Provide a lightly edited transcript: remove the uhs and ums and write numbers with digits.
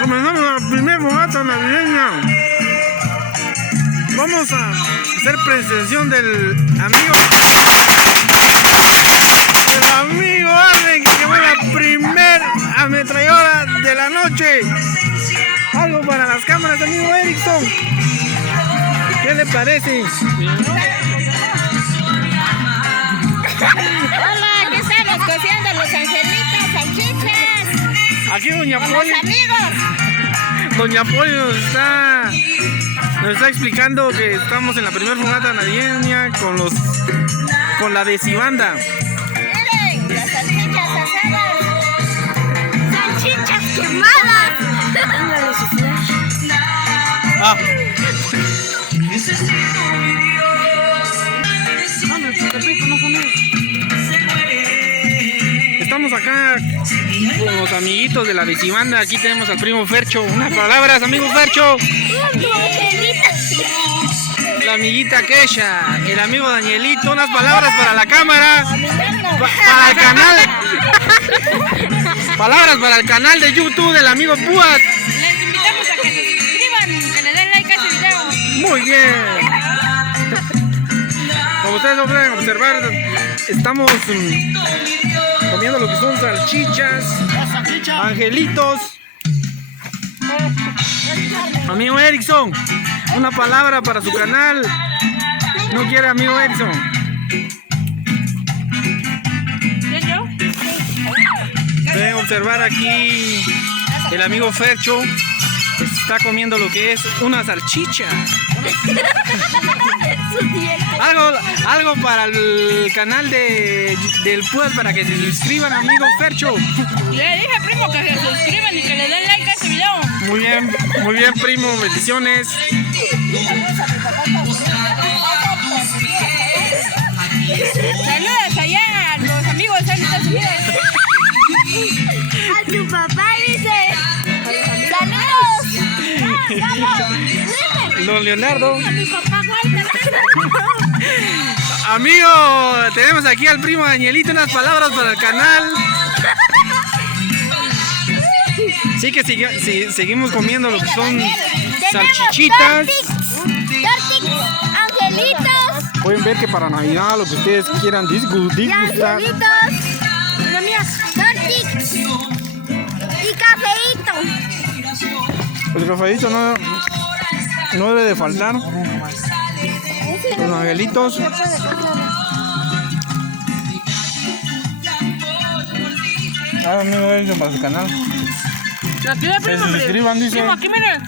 Comenzamos la primera fogata navideña. Vamos a hacer presentación del amigo Allen, que fue la primer ametralladora de la noche. Algo para las cámaras, amigo Erickson. ¿Qué le parece? Hola, aquí estamos cociendo los angelitos, salchichas. Aquí Doña Con Poli. los amigos. Doña Poli nos está explicando que estamos en la primera fogata navideña con la decibanda. Miren, las salchichas asadas. Salchichas quemadas. Ah. Estamos acá con los amiguitos de la decibanda. Aquí tenemos al primo Fercho. Unas palabras, amigo Fercho. La amiguita Kesha, el amigo Danielito. Unas palabras para la cámara, para el canal. Palabras para el canal de YouTube del amigo Puat. Les invitamos a que se suscriban, que le den like a este video. Muy bien. Como ustedes pueden observar, estamos comiendo lo que son salchichas, angelitos. Amigo Erickson, una palabra para su canal. ¿No quiere, amigo Erickson? Pueden observar aquí el amigo Fercho está comiendo lo que es una salchicha. Algo para el canal del Pueblo, para que se suscriban, amigo Fercho. Le dije, primo, que se suscriban y que le den like a este video. Muy bien, primo, bendiciones. Saludos allá a los amigos de Estados Unidos. A tu papá dice saludos. Don Leonardo. A mi papá Walter. Amigo, tenemos aquí al primo Danielito, unas palabras para el canal. Sí que seguimos comiendo lo que son salchichitas. Tortix, angelitos. Pueden ver que para Navidad lo que ustedes quieran disgustar. Angelitos. Tortix. Y cafeíto. El cafecito no debe de faltar. Los angelitos. Amigo, para su canal. La tía, primo, Se suscriban, dice. primo, aquí miren.